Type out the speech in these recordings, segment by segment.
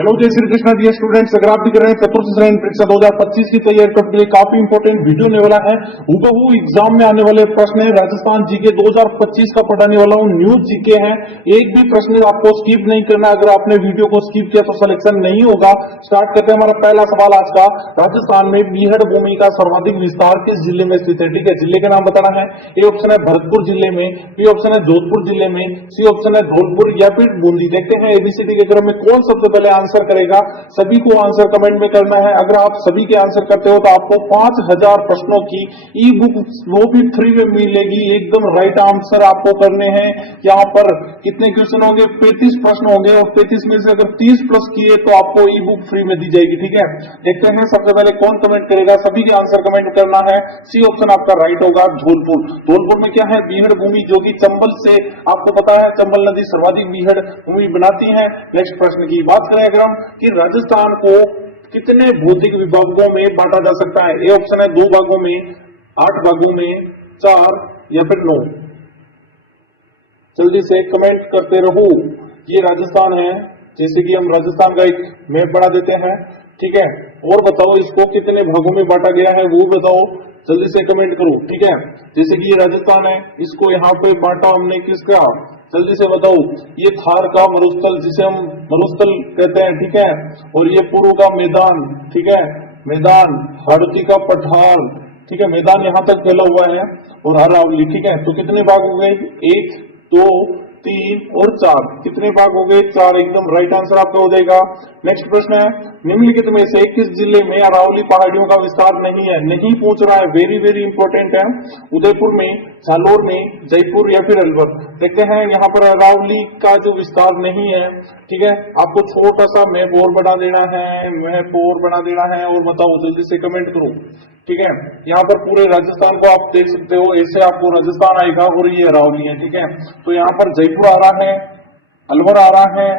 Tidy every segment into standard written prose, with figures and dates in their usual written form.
Hello जय Shri Krishna dear students, अगर आप भी कर रहे हैं चतुर्थ श्रेणी परीक्षा 2025 की तैयारी करने के लिए काफी इंपॉर्टेंट वीडियो होने वाला है। हूबहू एग्जाम में आने वाले प्रश्न है। राजस्थान जीके 2025 का पढ़ाने वाला हूं। न्यूज जीके है, एक भी प्रश्न आपको स्किप नहीं करना। अगर आपने वीडियो को स्किप किया तो सिलेक्शन नहीं होगा। स्टार्ट करते हैं हमारा पहला सवाल आज का। राजस्थान में बीहड़ भूमि का सर्वाधिक विस्तार किस जिले में स्थित है? ठीक है, जिले का नाम बताना है। ए ऑप्शन है भरतपुर जिले में, बी ऑप्शन है जोधपुर जिले में, सी ऑप्शन है धौलपुर या फिर बूंदी। देखते हैं एबीसीडी के क्रम में कौन सबसे पहले आंसर करेगा। सभी को आंसर कमेंट में करना है। अगर आप सभी के आंसर करते हो तो आपको 5000 प्रश्नों की ई बुक वो भी फ्री में मिलेगी। एकदम राइट आंसर आपको करने हैं। यहाँ पर कितने क्वेश्चन होंगे? 35 प्रश्न होंगे और 35 में से अगर 30 प्लस किए तो आपको ई बुक फ्री में दी जाएगी। ठीक है, देखते हैं सबसे पहले कौन कमेंट करेगा। सभी के आंसर कमेंट करना है। सी ऑप्शन आपका राइट होगा, धौलपुर। धौलपुर में क्या है? बीहड़ भूमि, जो कि चंबल से आपको पता है चंबल नदी सर्वाधिक बीहड़ भूमि बनाती है। नेक्स्ट प्रश्न की बात करें अगर हम कि राजस्थान को कितने भौतिक विभागों में बांटा जा सकता है? ए ऑप्शन है 2 भागों में, 8 भागों में, 4 या फिर 9। जल्दी से कमेंट करते रहो। ये राजस्थान है, जैसे कि हम राजस्थान का एक मैप बना देते हैं। ठीक है, और बताओ इसको कितने भागों में बांटा गया है वो बताओ, जल्दी से कमेंट करो। ठीक है, जैसे कि ये राजस्थान है, इसको यहाँ पे बांटा हमने किसका, जल्दी से बताओ। ये थार का मरुस्थल, जिसे हम मरुस्थल कहते हैं। ठीक है, और ये पूर्व का मैदान। ठीक है, मैदान, हाड़ौती का पठार। ठीक है, मैदान यहां तक फैला हुआ है और अरावली। ठीक है, तो कितने भाग हो गए? 1 2 3 और 4। कितने भाग हो गए? 4। एकदम राइट आंसर आपका हो जाएगा। नेक्स्ट प्रश्न है, निम्नलिखित में से किस जिले में अरावली पहाड़ियों का विस्तार नहीं है? नहीं पूछ रहा है, वेरी वेरी इंपॉर्टेंट है। उदयपुर में, जालोर में, जयपुर या फिर अलवर। देखते हैं यहाँ पर अरावली का जो विस्तार नहीं है। ठीक है, आपको छोटा सा मैप और बना देना है, मैप और बना देना है और बताओ, जल्दी से कमेंट करो। ठीक है, यहाँ पर पूरे राजस्थान को आप देख सकते हो, ऐसे आपको राजस्थान आएगा और ये अरावली है। ठीक है, तो यहाँ पर जयपुर आ रहा है, अलवर आ रहा है,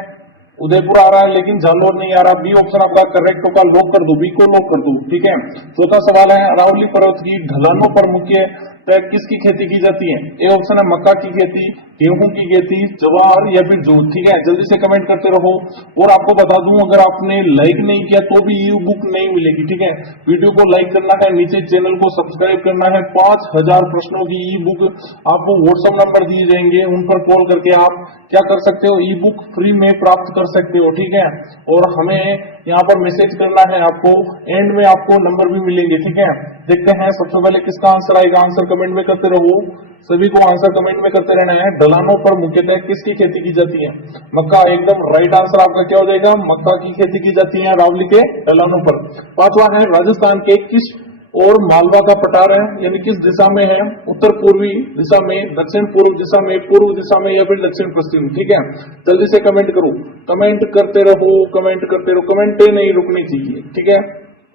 उदयपुर आ रहा है, लेकिन जालोर नहीं आ रहा। बी ऑप्शन आपका करेक्ट होगा, लॉक कर दो, बी को लॉक कर दो। ठीक है, चौथा सवाल है, अरावली पर्वत की ढलानों पर मुख्य किसकी खेती की जाती है? ए ऑप्शन है मक्का की खेती, गेहूं की खेती, जवार या फिर जूट। ठीक है, जल्दी से कमेंट करते रहो। और आपको बता दूं, अगर आपने लाइक नहीं किया तो भी ई बुक नहीं मिलेगी। ठीक है, वीडियो को लाइक करना है, नीचे चैनल को सब्सक्राइब करना है। 5000 प्रश्नों की ई बुक आपको व्हाट्सएप नंबर दिए जाएंगे, उन पर कॉल करके आप क्या कर सकते हो? ई बुक फ्री में प्राप्त कर सकते हो। ठीक है, और हमें यहाँ पर मैसेज करना है आपको, एंड में आपको नंबर भी मिलेंगे। ठीक है, देखते हैं सबसे पहले किसका आंसर आएगा। आंसर कमेंट में करते रहो, सभी को आंसर कमेंट में करते रहना है। ढलानों पर मुख्यतः किसकी खेती की जाती है? मक्का। एकदम राइट आंसर आपका क्या हो जाएगा? मक्का की खेती की जाती है अरावली के ढलानों पर। पांचवा है, राजस्थान के किस और मालवा का पठार है, यानी किस दिशा में है? उत्तर पूर्वी दिशा में, दक्षिण पूर्व दिशा में, पूर्व दिशा में या फिर दक्षिण पश्चिम। ठीक है, जल्दी से कमेंट करो, कमेंट करते रहो, कमेंट करते रहो, कमेंट नहीं रुकनी चाहिए। ठीक है,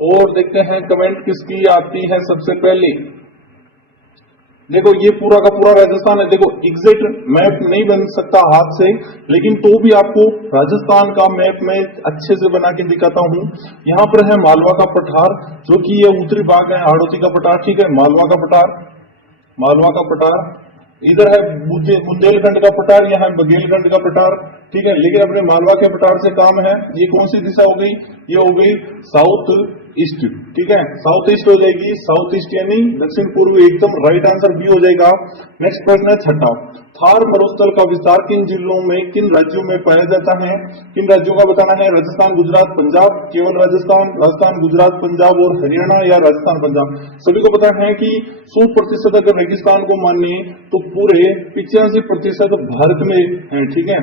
और देखते हैं कमेंट किसकी आती है सबसे पहले। देखो ये पूरा का पूरा राजस्थान है। देखो एग्जैक्ट मैप नहीं बन सकता हाथ से, लेकिन तो भी आपको राजस्थान का मैप मैं अच्छे से बना के दिखाता हूं। यहाँ पर है मालवा का पठार, जो कि ये उत्तरी भाग है, हाड़ौती का पठार। ठीक है, मालवा का पठार, मालवा का पठार। इधर है बुंदेलखंड का पठार, यहाँ बघेलखंड का पठार। ठीक है, लेकिन अपने मालवा के पठार से काम है। ये कौन सी दिशा हो गई? ये हो गई साउथ ईस्ट। ठीक है, साउथ ईस्ट हो जाएगी, साउथ ईस्ट यानी दक्षिण पूर्व। एकदम राइट आंसर बी हो जाएगा। नेक्स्ट प्रश्न है छठा, थार मरुस्थल का विस्तार किन जिलों में, किन राज्यों में पाया जाता है? किन राज्यों का बताना है? राजस्थान, गुजरात, पंजाब, केवल राजस्थान, राजस्थान, गुजरात, पंजाब और हरियाणा या राजस्थान, पंजाब। सभी को पता है कि 100% अगर रेगिस्तान को माने तो पूरे 85% भारत में है। ठीक है,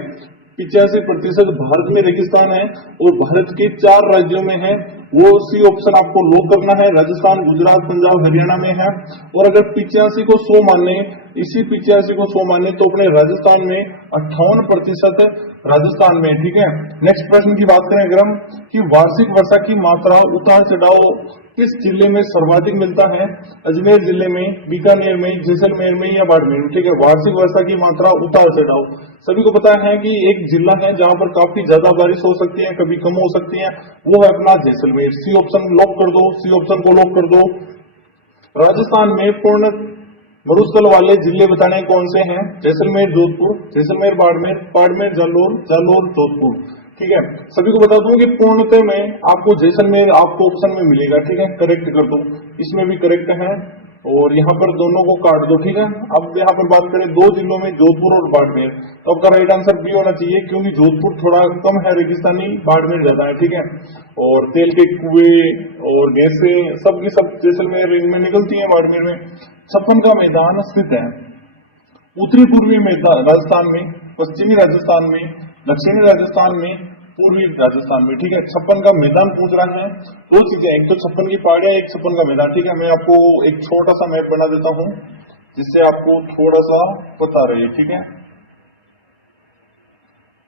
85% भारत में रेगिस्तान है और भारत के 4 राज्यों में है। वो सी ऑप्शन आपको लॉक करना है, राजस्थान, गुजरात, पंजाब, हरियाणा में है। और अगर 85 को 100 माने, इसी 85 को 100 माने तो अपने राजस्थान में 58% राजस्थान में। ठीक है, नेक्स्ट प्रश्न की बात करें अगर हम कि वार्षिक वर्षा की मात्रा उतार चढ़ाव किस जिले में सर्वाधिक मिलता है? अजमेर जिले में, बीकानेर में, जैसलमेर में या बाड़मेर में। ठीक है, वार्षिक वर्षा की मात्रा उतार चढ़ाव सभी को पता है कि एक जिला है जहां पर काफी ज्यादा बारिश हो सकती है, कभी कम हो सकती है, वो है अपना जैसलमेर। सी ऑप्शन लॉक कर दो, सी ऑप्शन को लॉक कर दो। राजस्थान में पूर्ण मरुस्थल वाले जिले बताने कौन से हैं? जैसलमेर, जोधपुर, जैसलमेर, बाड़मेर, बाड़मेर, जालोर, जालोर, जोधपुर। ठीक है। सभी को बता दूं कि पूर्णतः में आपको जैसलमेर आपको ऑप्शन में मिलेगा, ठीक है। करेक्ट कर दो, इसमें भी करेक्ट है और यहाँ पर दोनों को काट दो, ठीक है। अब यहाँ पर बात करें दो जिलों में, जोधपुर और बाड़मेर, तो आपका राइट आंसर बी होना चाहिए, क्योंकि जोधपुर थोड़ा कम है रेगिस्तानी, बाड़मेर ज्यादा है, ठीक है। और तेल के कुएं और गैसें सब की सब जैसलमेर में निकलती है, बाड़मेर में। 56 का मैदान स्थित है उत्तरी पूर्वी राजस्थान में, पश्चिमी राजस्थान में, दक्षिणी राजस्थान में, पूर्वी राजस्थान में, ठीक है। 56 का मैदान पूछ रहा है, दो चीजें, एक तो 56 की पहाड़ियां, एक 56 का मैदान, ठीक है। मैं आपको एक छोटा सा मैप बना देता हूं जिससे आपको थोड़ा सा पता रहे, ठीक है।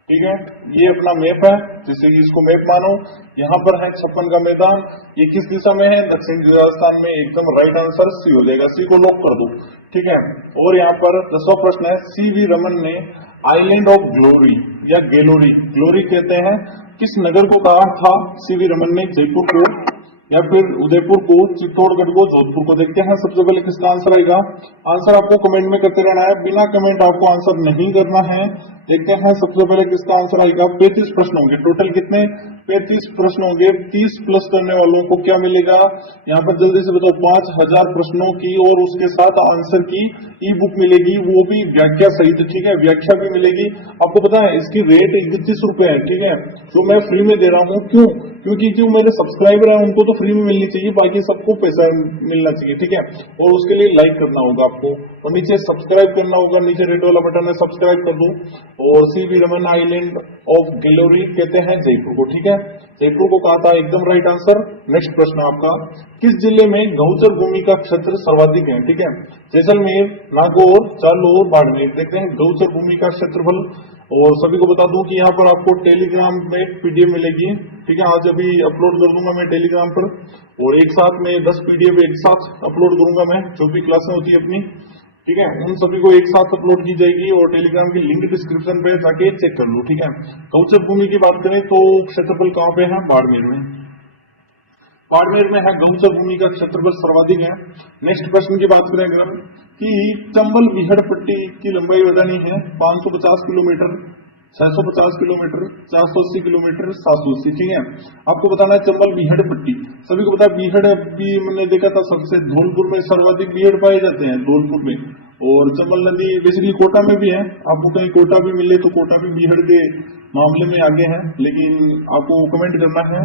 ठीक है, ये अपना मैप है, जैसे कि इसको मैप मानो। यहाँ पर है 56 का मैदान, ये किस दिशा में है, दक्षिण राजस्थान में। एकदम राइट आंसर सी हो जाएगा, सी को लॉक कर दो, ठीक है। और यहाँ पर 10वां प्रश्न है, सीवी रमन ने आइलैंड ऑफ ग्लोरी या गैलोरी, ग्लोरी कहते हैं, किस नगर को कहा था सीवी रमन ने, जयपुर को या फिर उदयपुर को, चित्तौड़गढ़ को, जोधपुर को। देखते हैं सबसे पहले किसका आंसर आएगा। आंसर आपको कमेंट में करते रहना है, बिना कमेंट आपको आंसर नहीं करना है। देखते हैं सबसे पहले किसका आंसर आएगा। 35 प्रश्न होंगे टोटल, कितने 35 प्रश्न होंगे। 30 प्लस करने वालों को क्या मिलेगा, यहाँ पर जल्दी से बताओ, 5000 प्रश्नों की और उसके साथ आंसर की ई बुक मिलेगी, वो भी व्याख्या सहित, ठीक है। व्याख्या भी मिलेगी। आपको पता है इसकी रेट 31 रुपए है, ठीक है, जो मैं फ्री में दे रहा हूँ। क्यों, क्योंकि जो मेरे सब्सक्राइबर है उनको तो फ्री में मिलनी चाहिए, बाकी सबको पैसा मिलना चाहिए, ठीक है। और उसके लिए लाइक करना होगा आपको और नीचे सब्सक्राइब करना होगा, नीचे रेड वाला बटन है, सब्सक्राइब कर दो। और सीवी रमन आइलैंड ऑफ गैलोरी कहते हैं जयपुर को, ठीक है, जयपुर को कहा था, एकदम राइट आंसर। नेक्स्ट प्रश्न आपका, किस जिले में गौचर भूमि का क्षेत्र सर्वाधिक है, ठीक है। जैसलमेर, नागौर, जालौर, बाड़मेर। देखते हैं गौचर भूमि का क्षेत्रफल। और सभी को बता दूं कि यहाँ पर आपको टेलीग्राम में पीडीएफ मिलेगी, ठीक है। आज अभी अपलोड कर दूंगा मैं टेलीग्राम पर, और एक साथ में 10 पीडीएफ एक साथ अपलोड करूंगा मैं, जो भी क्लासें होती है अपनी, ठीक है, उन सभी को एक साथ अपलोड की जाएगी। और टेलीग्राम की लिंक डिस्क्रिप्शन पे जाके चेक कर लो, ठीक है। गौचर भूमि की बात करें तो क्षेत्रफल कहाँ पे है, बाड़मेर में, बाड़मेर में है गौचर भूमि का क्षेत्रफल सर्वाधिक है। नेक्स्ट प्रश्न की बात करें अगर हम, कि चंबल बीहड़ पट्टी की लंबाई बतानी है, 550 किलोमीटर, 650 किलोमीटर, 480 किलोमीटर, 780, ठीक है। आपको बताना है चंबल बीहड़ पट्टी। सभी को पता बीहड़ भी मैंने देखा था, सबसे धौलपुर में सर्वाधिक बीहड़ पाए जाते हैं, धौलपुर में। और चंबल नदी बेसिकली कोटा में भी है, आपको कहीं कोटा भी मिले तो कोटा भी बीहड़ के मामले में आगे है। लेकिन आपको कमेंट करना है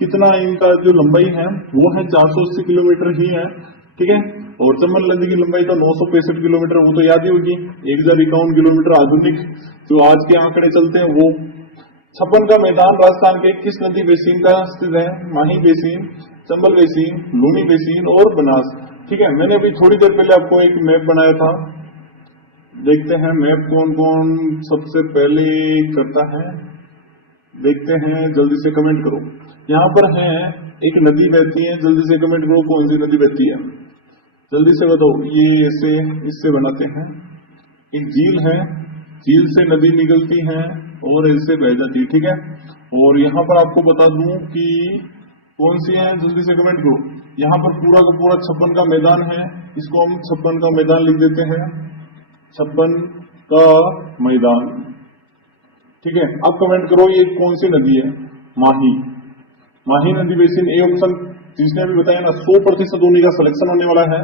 कितना इनका जो लंबाई है वो है 480 किलोमीटर ही है, ठीक है। और चंबल नदी की लंबाई तो 965 किलोमीटर, वो तो याद ही होगी, 1051 किलोमीटर आधुनिक जो आज के आंकड़े चलते हैं वो। 56 का मैदान राजस्थान के किस नदी बेसिन का स्थित है, Mahi basin, Chambal basin, Luni basin और बनास, ठीक है। मैंने अभी थोड़ी देर पहले आपको एक मैप बनाया था, देखते हैं मैप कौन कौन सबसे पहले करता है, देखते हैं, जल्दी से कमेंट करो। यहाँ पर है एक नदी बहती है, जल्दी से कमेंट करो कौन सी नदी बहती है, जल्दी से बताओ। ये ऐसे इससे बनाते हैं, एक झील है, झील से नदी निकलती है और ऐसे बह जाती है, ठीक है। और यहाँ पर आपको बता दूं कि कौन सी है, जल्दी से कमेंट करो। यहाँ पर पूरा का पूरा 56 का मैदान है, इसको हम 56 का मैदान लिख देते हैं, 56 का मैदान, ठीक है। अब कमेंट करो ये कौन सी नदी है, माही, माही नदी बेसिन। ए ऑप्शन जिसने भी बताया ना 100% उन्हीं का सिलेक्शन होने वाला है।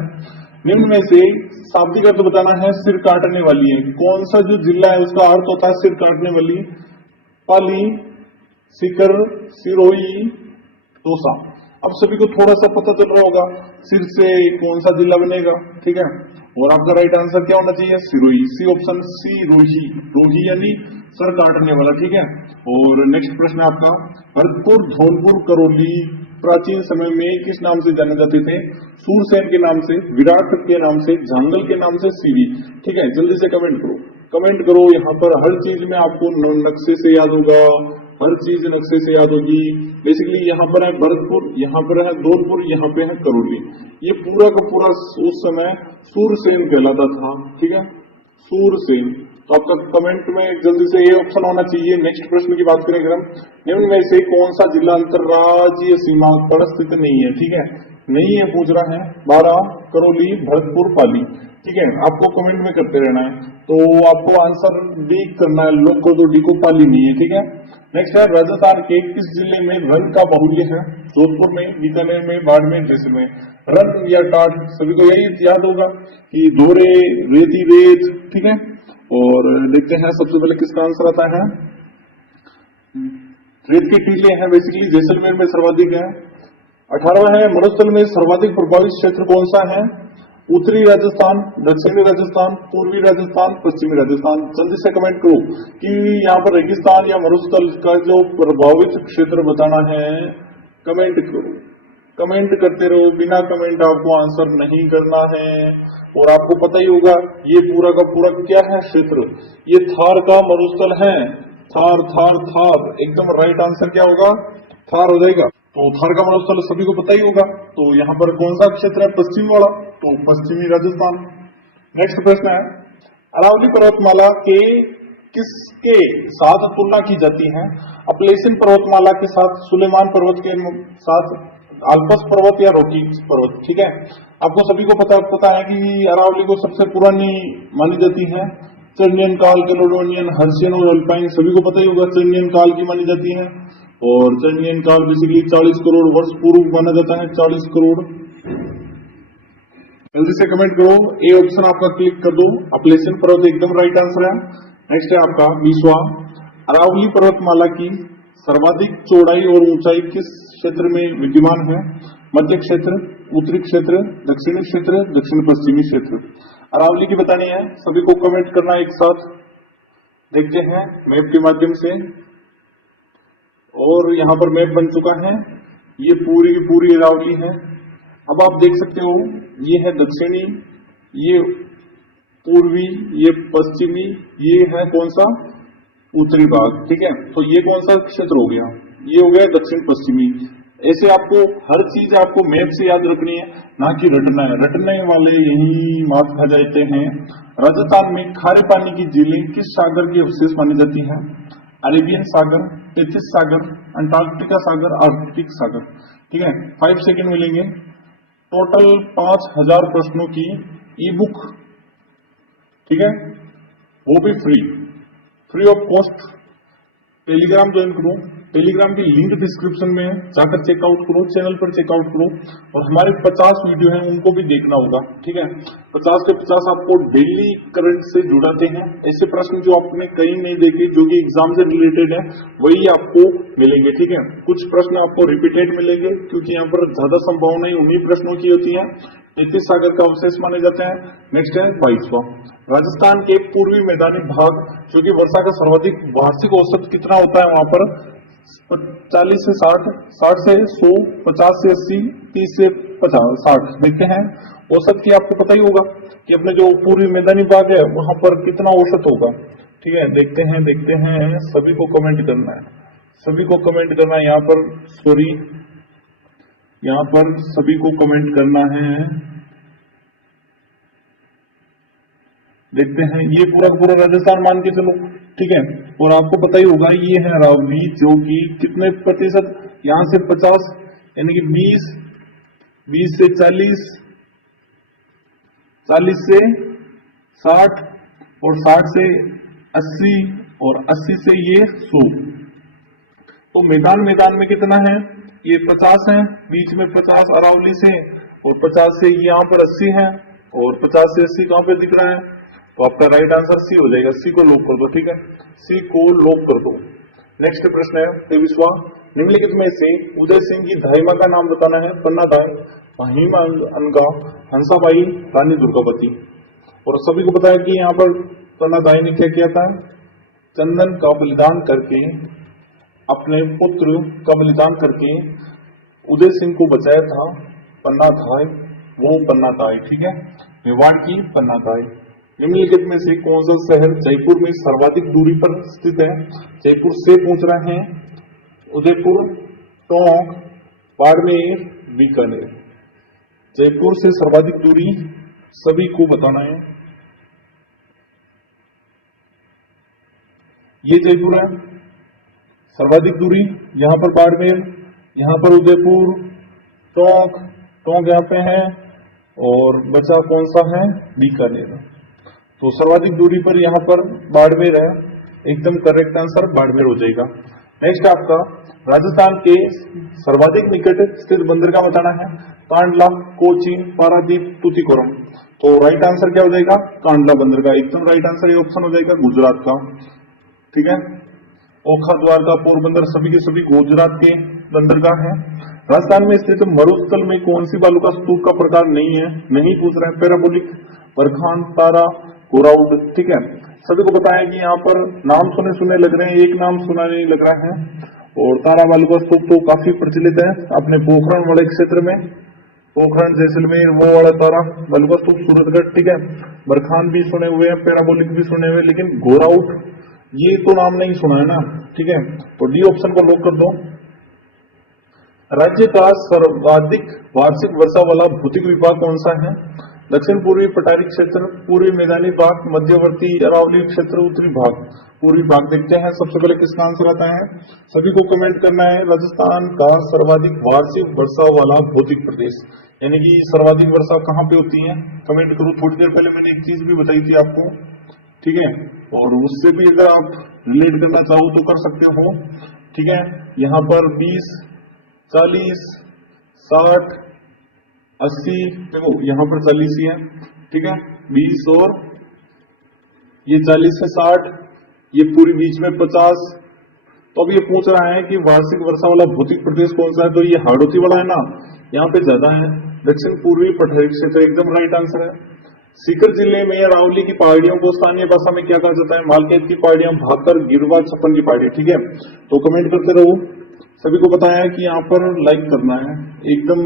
निम्न में से शाब्दिक अर्थ बताना है, सिर काटने वाली है, कौन सा जो जिला है उसका अर्थ होता है सिर काटने वाली, पाली, सीकर, सिरोही, तोसा। अब सभी को थोड़ा सा पता चल रहा होगा सिर से कौन सा जिला बनेगा, ठीक है। और आपका राइट आंसर क्या होना चाहिए, सिरोही, सी ऑप्शन, सिरोही, रोही यानी सर काटने वाला, ठीक है। और नेक्स्ट प्रश्न आपका, भरतपुर, धौलपुर, करौली प्राचीन समय में किस नाम से जाने जाते थे, सूरसेन के नाम से, विराट के नाम से, जांगल के नाम से, सीवी, ठीक है। जल्दी से कमेंट करो, कमेंट करो। यहाँ पर हर चीज में आपको नक्शे से याद होगा, हर चीज नक्शे से याद होगी। बेसिकली यहाँ पर है भरतपुर, यहाँ पर है धौलपुर, यहाँ पे है करौली। ये पूरा का पूरा उस समय सूरसेन कहलाता था, ठीक है, सूरसेन। तो आपका कमेंट में जल्दी से ये ऑप्शन होना चाहिए। नेक्स्ट प्रश्न की बात करें अगर हम, निम्न में से कौन सा जिला अंतर्राज्यीय सीमा पर स्थित नहीं है, ठीक है, नहीं है पूछ रहा है। 12, करौली, भरतपुर, पाली। ठीक है, आपको कमेंट में करते रहना है। तो आपको आंसर डी करना है, लोग को तो डी को पाली नहीं है। ठीक है, नेक्स्ट है राजस्थान के किस जिले में रन का बाहुल्य है? जोधपुर में, बीकानेर में, बाड़मेर, जैसलमेर। रन या टाट सभी को यही याद होगा कि दोहरे, रेती, रेत। ठीक है, और देखते हैं सबसे पहले किसका आंसर आता है। रेत के टीले हैं बेसिकली, जैसलमेर में सर्वाधिक है। 18वां है मरुस्थल में सर्वाधिक प्रभावित क्षेत्र कौन सा है? उत्तरी राजस्थान, दक्षिणी राजस्थान, पूर्वी राजस्थान, पश्चिमी राजस्थान। जल्दी से कमेंट करो कि यहाँ पर रेगिस्तान या मरुस्थल का जो प्रभावित क्षेत्र बताना है। कमेंट करो, कमेंट करते रहो, बिना कमेंट आपको आंसर नहीं करना है। और आपको पता ही होगा ये पूरा का पूरा क्या है क्षेत्र, ये थार का मरुस्थल है। थार थार थार, एकदम राइट आंसर क्या होगा? थार हो जाएगा। तो थार का मरुस्थल सभी को पता ही होगा। तो यहाँ पर कौन सा क्षेत्र है? पश्चिम वाला, तो पश्चिमी राजस्थान। नेक्स्ट प्रश्न है अरावली पर्वतमाला के किसके साथ तुलना की जाती है? अपलेसिन पर्वतमाला के साथ, सुलेमान पर्वत के साथ, आल्पस पर्वत या रॉकी पर्वत। ठीक है, आपको सभी को पता है कि अरावली को सबसे पुरानी मानी जाती है। चर्नियन काल, कैलोडोनियन, हर्शियन और अल्पाइन सभी को पता ही होगा चर्नियन काल की मानी जाती है। और चर्नियन काल बेसिकली 40 करोड़ वर्ष पूर्व माना जाता है। 40 करोड़। जल्दी से कमेंट करो, ए ऑप्शन आपका क्लिक कर दो। अपलेसिन पर्वत एकदम राइट आंसर है। नेक्स्ट है आपका 20वां, अरावली पर्वतमाला की सर्वाधिक चौड़ाई और ऊंचाई किस क्षेत्र में विद्यमान है? मध्य क्षेत्र, उत्तरी क्षेत्र, दक्षिणी क्षेत्र, दक्षिण पश्चिमी क्षेत्र। अरावली की बतानी है, सभी को कमेंट करना एक साथ। देखते हैं मैप के माध्यम से, और यहाँ पर मैप बन चुका है। ये पूरी की पूरी अरावली है। अब आप देख सकते हो ये है दक्षिणी, ये पूर्वी, ये पश्चिमी, ये है कौन सा? उत्तरी भाग। ठीक है, तो ये कौन सा क्षेत्र हो गया? ये हो गया दक्षिण पश्चिमी। ऐसे आपको हर चीज आपको मैप से याद रखनी है, ना कि रटना है। रटने वाले यही मात खा जाते हैं। राजस्थान में खारे पानी की झीलें किस सागर की अवशेष मानी जाती है? अरेबियन सागर, टेथिस सागर, अंटार्कटिका सागर, आर्कटिक सागर। ठीक है, 5 सेकंड मिलेंगे। टोटल 5000 प्रश्नों की ई बुक, ठीक है, वो भी free of cost. Telegram join करो, टेलीग्राम की लिंक डिस्क्रिप्शन में है, जाकर चेकआउट करो, चैनल पर चेकआउट करो। और हमारे 50 वीडियो हैं उनको भी देखना होगा। ठीक है, 50 के 50 आपको डेली करंट से जुड़ाते हैं। ऐसे प्रश्न जो आपने कहीं नहीं देखे, जो कि एग्जाम से रिलेटेड है, वही आपको मिलेंगे। ठीक है, कुछ प्रश्न आपको रिपीटेड मिलेंगे क्योंकि यहाँ पर ज्यादा संभावनाएं उन्हीं प्रश्नों की होती है। टेथिस सागर का अवशेष माने जाते हैं। नेक्स्ट है 22वां, राजस्थान के पूर्वी मैदानी भाग, जो कि वर्षा का सर्वाधिक वार्षिक औसत कितना होता है वहां पर? 40 से 60, 60 से 100, 50 से 80, 30 से 50, 60। देखते हैं औसत की, आपको पता ही होगा कि अपने जो पूर्वी मैदानी भाग है वहां पर कितना औसत होगा। ठीक है, देखते हैं। सभी को कमेंट करना है, सभी को कमेंट करना है। यहाँ पर सॉरी, यहाँ पर सभी को कमेंट करना है। देखते हैं, ये पूरा पूरा राजस्थान मान के चलो। ठीक है, और आपको पता ही होगा ये है अरावली, जो कि कितने प्रतिशत? यहां से 50, यानी कि 20, 20 से 40, 40 से 60, और 60 से 80, और 80 से ये 100। तो मैदान में कितना है? ये 50 है, बीच में 50 अरावली से, और 50 से यहाँ पर 80 है, और 50 से 80 कहां पे दिख रहा है? तो आपका राइट आंसर सी हो जाएगा। सी को लॉक कर दो। ठीक है, सी को लॉक कर दो। नेक्स्ट प्रश्न है 23वां, निम्नलिखित में से उदय सिंह की धाइमा का नाम बताना है। पन्ना दाई, महिमा अनका, हंसाबाई, रानी दुर्गावती। और सभी को पता है कि यहाँ पर पन्ना दाई ने क्या किया था? चंदन का बलिदान करके, अपने पुत्र का बलिदान करके उदय सिंह को बचाया था। पन्ना धाई, वो पन्ना दाई। ठीक है, मेवाड़ की पन्ना दाई। निम्नलिखित में से कौन सा शहर जयपुर में सर्वाधिक दूरी पर स्थित है? जयपुर से पूछ रहे हैं, उदयपुर, टोंक, बाड़मेर, बीकानेर। जयपुर से सर्वाधिक दूरी सभी को बताना है। ये जयपुर है, सर्वाधिक दूरी। यहां पर बाड़मेर, यहां पर उदयपुर, टोंक यहाँ पे है, और बचा कौन सा है, बीकानेर। तो सर्वाधिक दूरी पर यहाँ पर बाड़मेर है, एकदम करेक्ट आंसर बाड़मेर हो जाएगा। नेक्स्ट आपका राजस्थान के सर्वाधिक निकट स्थित बंदरगाह बताना है, कांडला, कोचीन, पारादीप, तूतीकोरम। तो राइट आंसर क्या हो जाएगा, कांडला बंदरगाह, एकदम राइट आंसर ये ऑप्शन हो जाएगा गुजरात का। ठीक है, ओखा, द्वारका, पोरबंदर सभी के सभी गुजरात के बंदरगाह हैं। राजस्थान में स्थित मरुस्थल में कौन सी बालू का स्तूप का प्रकार नहीं है, नहीं पूछ रहे हैं, पैराबोलिक, बरखान, तारा, गोराउड। ठीक है, सभी को बताया कि यहाँ पर नाम सुने सुने लग रहे हैं, एक नाम सुना नहीं लग रहा है। और तारा बालू का स्तूप तो काफी प्रचलित है अपने पोखरण वाले क्षेत्र में, पोखरण, जैसलमेर, वो वाला तारा बालू का स्तूप सूरतगढ़। ठीक है, बरखान भी सुने हुए हैं, पैराबोलिक भी सुने हुए, लेकिन गोराउड ये तो नाम नहीं सुना है ना। ठीक है, तो डी ऑप्शन को लॉक कर दो। राज्य का सर्वाधिक वार्षिक वर्षा वाला भौतिक विभाग कौन सा है, दक्षिण पूर्वी पठारी क्षेत्र, पूर्वी मैदानी भाग, मध्यवर्ती अरावली क्षेत्र, उत्तरी भाग। पूर्वी भाग देखते हैं सबसे पहले किसका आंसर आता है, सभी को कमेंट करना है। राजस्थान का सर्वाधिक वार्षिक वर्षा वाला भौतिक प्रदेश, यानी कि सर्वाधिक वर्षा कहाँ पे होती है, कमेंट करो। थोड़ी देर पहले मैंने एक चीज भी बताई थी आपको, ठीक है, और उससे भी अगर आप रिलेट करना चाहो तो कर सकते हो। ठीक है, यहाँ पर 20, 40, 60, 80, देखो यहाँ पर 40 ही है। ठीक है, 20 और ये 40 से 60, ये पूरी बीच में 50। तो अब ये पूछ रहा है कि वार्षिक वर्षा वाला भौतिक प्रदेश कौन सा है, तो ये हाड़ौती वाला है ना, यहाँ पे ज्यादा है, दक्षिण पूर्वी पठारी क्षेत्र, एकदम राइट आंसर है। सीकर जिले में अरावली की पहाड़ियों को स्थानीय भाषा में क्या कहा जाता है, मालखेत की पहाड़ियां, भाकर, गिरवा, छप्पन की पहाड़ी। ठीक है, तो कमेंट करते रहो। सभी को बताया कि यहाँ पर लाइक करना है, एकदम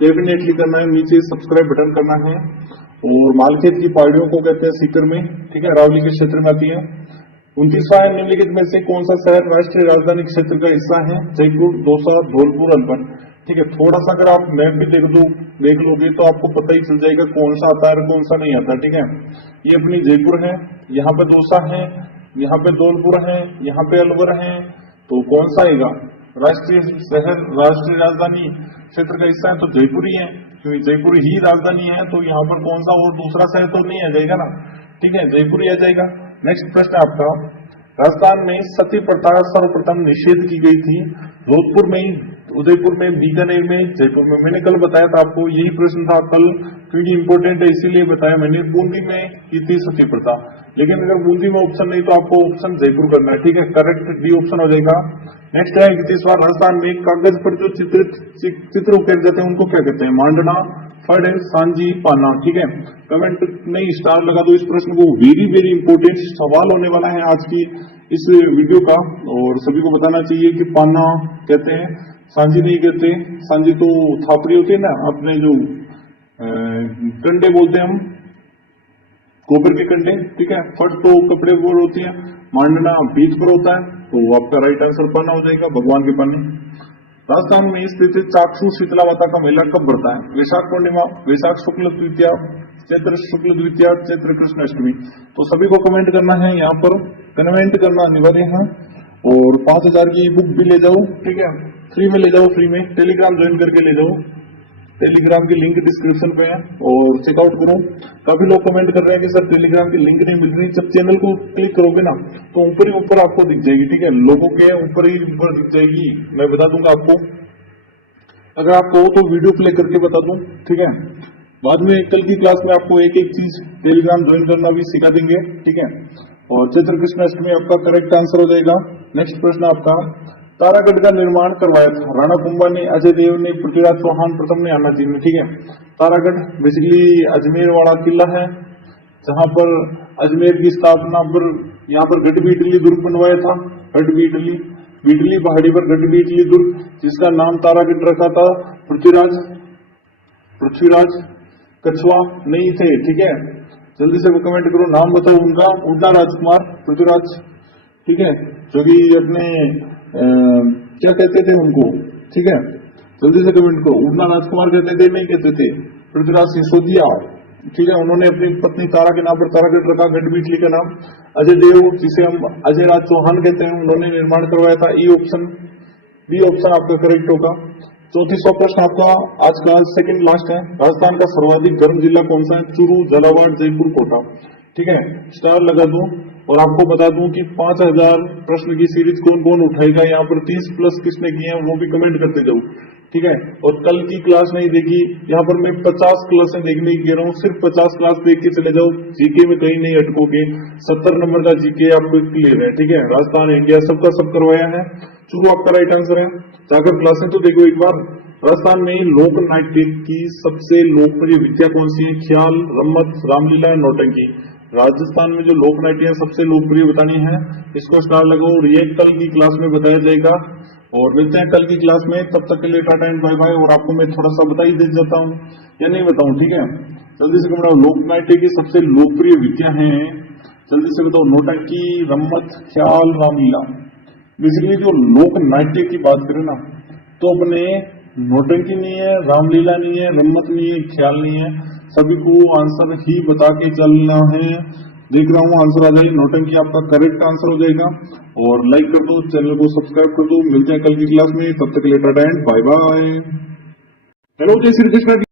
डेफिनेटली करना है, नीचे सब्सक्राइब बटन करना है। और मालखेत की पहाड़ियों को कहते हैं सीकर में, ठीक है, अरावली के क्षेत्र में आती है। 29वां निम्नलिखित में से कौन सा शहर राष्ट्रीय राजधानी क्षेत्र का हिस्सा है, जयपुर, दौसा, धौलपुर, अलवर। ठीक है, थोड़ा सा अगर आप मैप भी देख लोगे तो आपको पता ही चल जाएगा कौन सा आता है और कौन सा नहीं आता। ठीक है, ये अपनी जयपुर है, यहाँ पे दौसा है, यहाँ पे धौलपुर है, यहाँ पे अलवर है, तो कौन सा आएगा, राष्ट्रीय शहर राष्ट्रीय राजधानी क्षेत्र का हिस्सा है तो जयपुर ही है, क्योंकि जयपुर ही राजधानी है, तो यहाँ पर कौन सा और दूसरा शहर तो नहीं आ जाएगा ना। ठीक है, जयपुर ही आ जाएगा। नेक्स्ट प्रश्न आपका, राजस्थान में सती प्रथा सर्वप्रथम निषेध की गई थी, जोधपुर में, उदयपुर में, बीकानेर में, जयपुर में। मैंने कल बताया था आपको, यही प्रश्न था कल, क्योंकि इंपॉर्टेंट है इसीलिए बताया मैंने। बूंदी में की थी सती प्रथा, लेकिन अगर बूंदी में ऑप्शन नहीं तो आपको ऑप्शन जयपुर करना है। ठीक है, करेक्ट डी ऑप्शन हो जाएगा। नेक्स्ट है 31वां, राजस्थान में कागज पर जो चित्र उकेरे जाते हैं उनको क्या कहते हैं, मांडना, फड़, सांझी, पाना। ठीक है, कमेंट नहीं स्टार लगा दो इस प्रश्न को, वेरी वेरी इंपॉर्टेंट सवाल होने वाला है आज की इस वीडियो का, और सभी को बताना चाहिए कि पाना कहते हैं, सांझी नहीं कहते। सांझी तो थापड़ी होती है ना, अपने जो कंडे बोलते हैं हम, गोबर के कंडे। ठीक है, फट तो कपड़े पर होती है, मांडना बीज पर होता है, तो आपका राइट आंसर पाना हो जाएगा, भगवान के पानी। राजस्थान में स्थित चाक्षु शीतला माता का मेला कब बढ़ता है, वैशाख पूर्णिमा, वैशाख शुक्ल द्वितीया, चैत्र शुक्ल द्वितीया, चैत्र कृष्ण अष्टमी। तो सभी को कमेंट करना है, यहाँ पर कमेंट करना अनिवार्य है। और 5000 की बुक भी ले जाओ, ठीक है, फ्री में ले जाओ, फ्री में टेलीग्राम ज्वाइन करके ले जाओ, टेलीग्राम की लिंक डिस्क्रिप्शन पे है और चेकआउट करो। काफी लोग कमेंट कर रहे हैं कि सर टेलीग्राम की लिंक नहीं मिल रही, जब चैनल को क्लिक करोगे ना तो ऊपर ही ऊपर आपको दिख जाएगी। ठीक है, लोगों के ऊपर ही ऊपर दिख जाएगी, मैं बता दूंगा आपको, अगर आप कहो तो वीडियो प्ले करके बता दूं। ठीक है, बाद में कल की क्लास में आपको एक एक चीज टेलीग्राम ज्वाइन करना भी सिखा देंगे। ठीक है, और चैत्र कृष्ण अष्टमी आपका करेक्ट आंसर हो जाएगा। नेक्स्ट प्रश्न आपका, तारागढ़ का निर्माण करवाया था राणा कुंभा ने, अजय देव ने, पृथ्वीराज चौहान प्रथम ने, आना जी ने। ठीक है, तारागढ़ बेसिकली अजमेर वाला किला है, जहां पर अजमेर की स्थापना पर यहाँ पर गढ़बीटली दुर्ग बनवाया था। गढ़बीटली, बीटली पहाड़ी पर गढ़बीटली दुर्ग, जिसका नाम तारागढ़ रखा था पृथ्वीराज कछवा नहीं थे। ठीक है, जल्दी से कमेंट करो, नाम बताओ उनका, उड़ना राजकुमार पृथ्वीराज। ठीक है, जो कि अपने क्या कहते थे उनको, ठीक है, जल्दी से कमेंट करो, उड़ना राजकुमार कहते थे, नहीं कहते थे, पृथ्वीराज सिसोदिया। ठीक है, उन्होंने अपनी पत्नी तारा के नाम पर तारागढ़ रखा, गढ़बीटली का नाम। अजय देव, जिसे हम अजय राज चौहान कहते हैं, उन्होंने निर्माण करवाया था। ई ऑप्शन, बी ऑप्शन आपका करेक्ट होगा। 34वां प्रश्न आपका आज का सेकंड लास्ट है। राजस्थान का सर्वाधिक गर्म जिला कौन सा है? चूरू, झालावाड़, जयपुर, कोटा। ठीक है, स्टार लगा दूं और आपको बता दूं कि 5000 प्रश्न की सीरीज कौन कौन उठाएगा। यहाँ पर 30+ किसने किए हैं वो भी कमेंट करते जाओ। ठीक है, और कल की क्लास नहीं देखी, यहाँ पर मैं 50 क्लासें देखने की कह रहा हूँ, सिर्फ 50 क्लास देख के चले जाओ, जीके में कहीं नहीं अटकोगे। 70 नंबर का जीके आपको क्लियर है। ठीक है, राजस्थान इंडिया सबका सब करवाया है। चूरू आपका राइट आंसर है। जाकर क्लासें तो देखो एक बार। राजस्थान में लोक नाट्य की सबसे लोकप्रिय विद्या कौन सी है? ख्याल, रम्मत, रामलीला, नौटंकी। राजस्थान में जो लोक नाट्य है सबसे लोकप्रिय बतानी है, इसको स्टार लगाओ और ये कल की क्लास में बताया जाएगा। और मिलते हैं कल की क्लास में, तब तक के लिए टाटा एंड बाय बाय। और आपको मैं थोड़ा सा बता ही दे जाता हूँ या नहीं बताऊं? ठीक है, जल्दी से बताओ लोक नाट्य की सबसे लोकप्रिय विद्या है, जल्दी से बताओ। नौटंकी, रम्मत, ख्याल, रामलीला। बेसिकली जो लोक नाट्य की बात करें ना, तो अपने नौटंकी नहीं है, रामलीला नहीं है, रम्मत नहीं है, ख्याल नहीं है, सभी को आंसर ही बता के चलना है। देख रहा हूँ आंसर आ जाए, नौटंकी आपका करेक्ट आंसर हो जाएगा। और लाइक कर दो, चैनल को सब्सक्राइब कर दो। मिलते हैं कल की क्लास में, तब तक के लिए tata and bye bye. Hello, जय श्री कृष्ण।